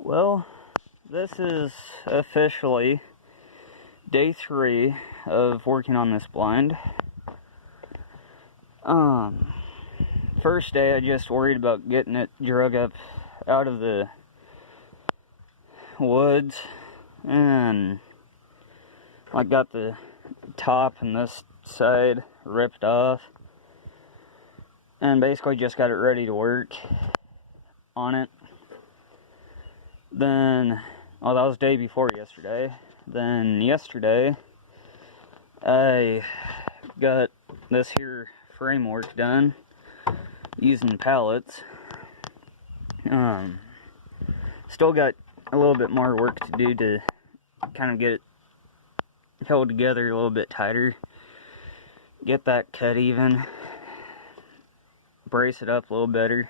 Well, this is officially day 3 of working on this blind. First day I just worried about getting it drug up out of the woods, and I got the top and this side ripped off, and basically just got it ready to work on it. Then, that was day before yesterday. Then yesterday, I got this here framework done using pallets. Still got a little bit more work to do to kind of get it held together a little bit tighter. Get that cut even. Brace it up a little better.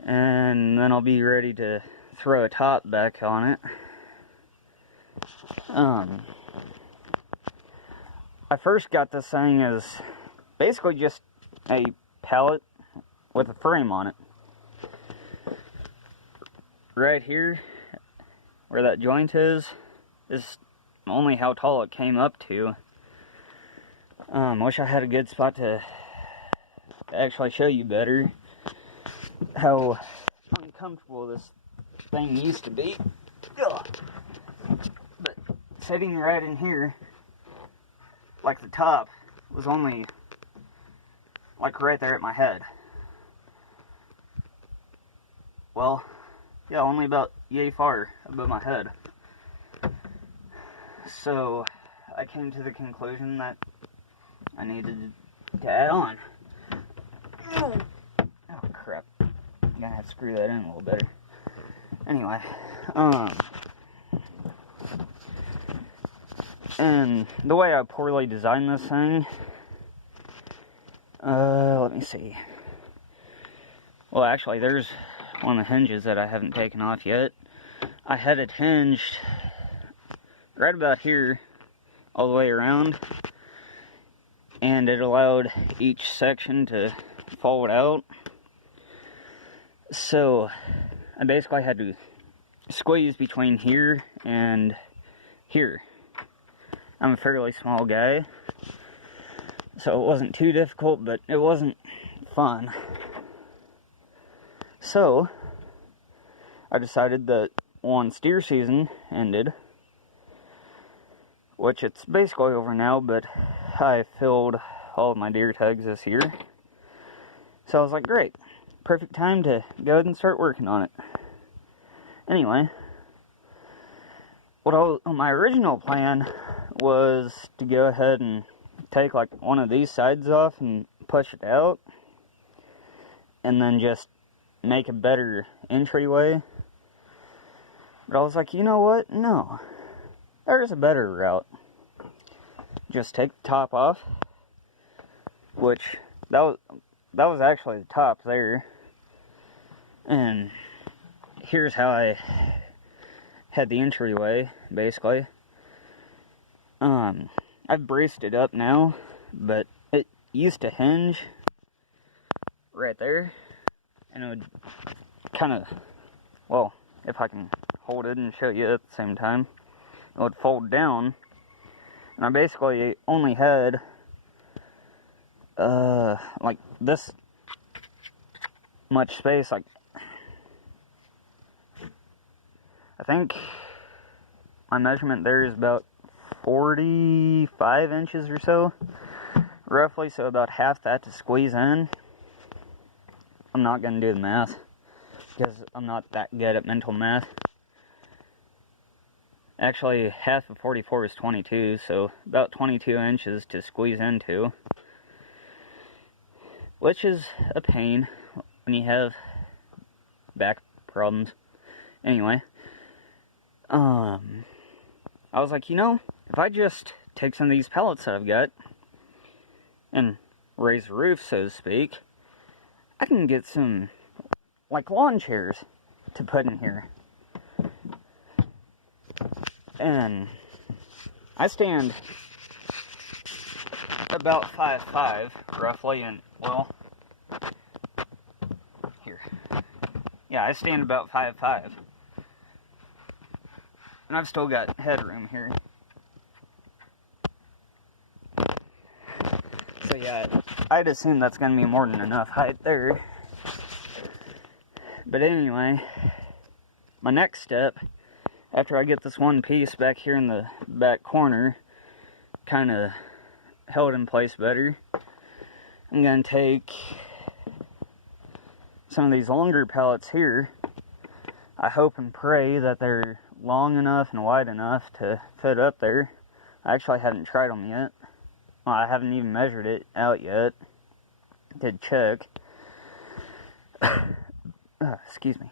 And then I'll be ready to throw a top back on it. I first got this thing as basically just a pallet with a frame on it. Right here, where that joint is only how tall it came up to. Wish I had a good spot to actually show you better how uncomfortable this thing used to be. Ugh. But sitting right in here, like the top, was only like right there at my head. Well, yeah, only about yay far above my head. So I came to the conclusion that I needed to add on. Oh crap. I'm gonna have to screw that in a little better. Anyway, and the way I poorly designed this thing, let me see. Well, actually, there's one of the hinges that I haven't taken off yet. I had it hinged right about here, all the way around, and it allowed each section to fold out. So I basically had to squeeze between here and here. I'm a fairly small guy, so it wasn't too difficult, but it wasn't fun. So I decided that once deer season ended, which it's basically over now, but I filled all of my deer tags this year. So I was like, great, perfect time to go ahead and start working on it. Anyway, my original plan was to go ahead and take like one of these sides off and push it out, and then just make a better entryway. But I was like, you know what? No, there's a better route. Just take the top off, which that was actually the top there. And here's how I had the entryway, basically. I've braced it up now, but it used to hinge right there, and it would kind of, well, if I can hold it and show you at the same time, it would fold down, and I basically only had like this much space. Like, I think my measurement there is about 45 inches or so, roughly, so about half that to squeeze in. I'm not going to do the math, because I'm not that good at mental math. Actually, half of 44 is 22, so about 22 inches to squeeze into, which is a pain when you have back problems. Anyway, I was like, you know, if I just take some of these pallets that I've got and raise the roof, so to speak, I can get some, like, lawn chairs to put in here. And I stand about 5'5", roughly, and, well, here. Yeah, I stand about 5'5". And I've still got headroom here. So yeah, I'd assume that's going to be more than enough height there. But anyway, my next step, after I get this one piece back here in the back corner kind of held in place better, I'm going to take some of these longer pallets here. I hope and pray that they're long enough and wide enough to fit up there. I actually haven't tried them yet. Well, I haven't even measured it out yet. Did check. Excuse me.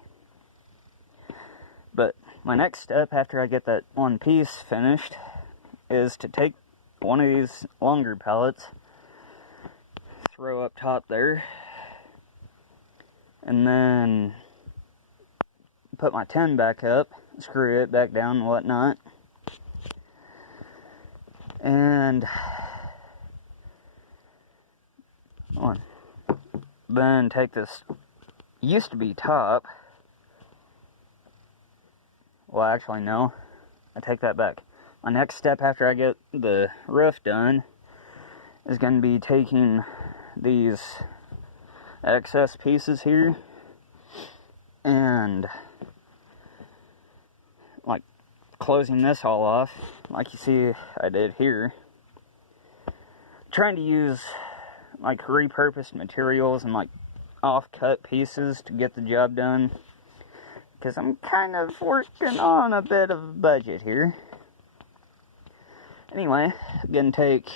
But my next step after I get that one piece finished is to take one of these longer pallets, throw up top there, and then put my 10 back up, screw it back down and whatnot, and then take this used to be top. Well, actually no, I take that back. My next step after I get the roof done is going to be taking these excess pieces here and like closing this all off like you see I did here. Trying to use like repurposed materials and like off-cut pieces to get the job done, because I'm kind of working on a bit of a budget here. Anyway, I'm gonna take,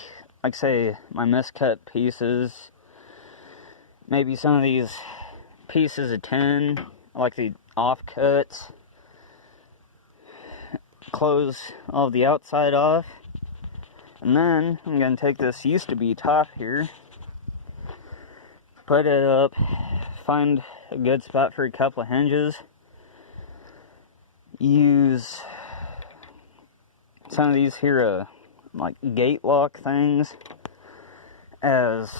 like say, my miscut pieces, maybe some of these pieces of tin, like the offcuts, close all the outside off, and then I'm gonna take this used to be top here, put it up, find a good spot for a couple of hinges, use some of these here like gate lock things as,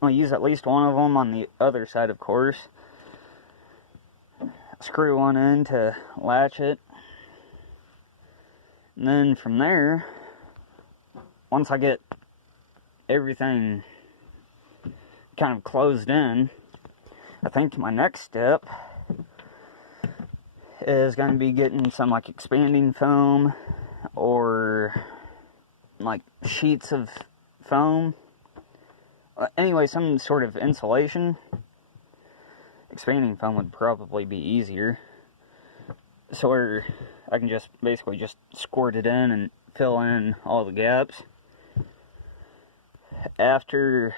I'll use at least one of them on the other side, of course. Screw one in to latch it, and then from there, once I get everything kind of closed in, I think my next step is going to be getting some like expanding foam or like sheets of foam. Anyway, some sort of insulation. Expanding foam would probably be easier, so where I can just basically just squirt it in and fill in all the gaps. After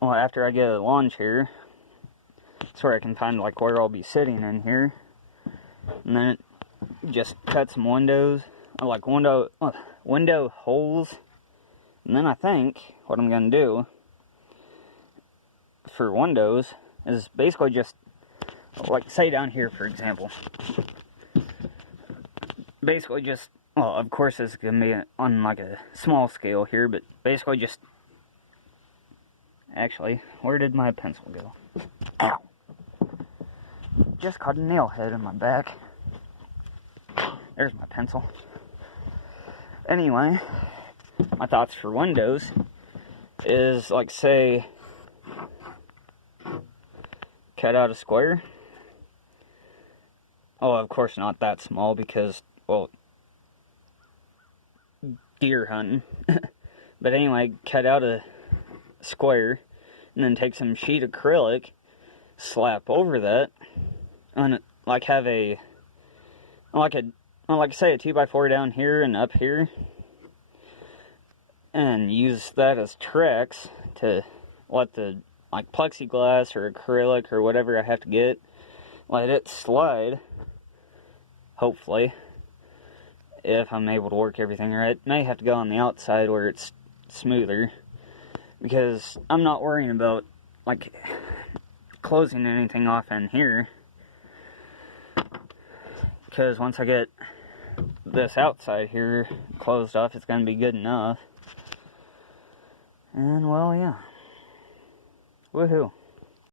I get a lawn chair, that's where I can find like where I'll be sitting in here, and then just cut some windows, like window holes, and then I think what I'm gonna do for windows is basically just, like say down here for example, basically just, well of course it's gonna be on like a small scale here, but basically just, actually, where did my pencil go? Ow! Just caught a nail head in my back. There's my pencil. Anyway, my thoughts for windows is, like, say, cut out a square. Oh, of course not that small because, well, deer hunting. But anyway, cut out a square and then take some sheet acrylic, slap over that, and like have a, like say a 2x4 down here and up here, and use that as tracks to let the like plexiglass or acrylic or whatever I have to get, let it slide, hopefully, if I'm able to work everything right. May have to go on the outside where it's smoother, because I'm not worrying about like closing anything off in here, because once I get this outside here closed off, it's going to be good enough. And well, yeah, woohoo.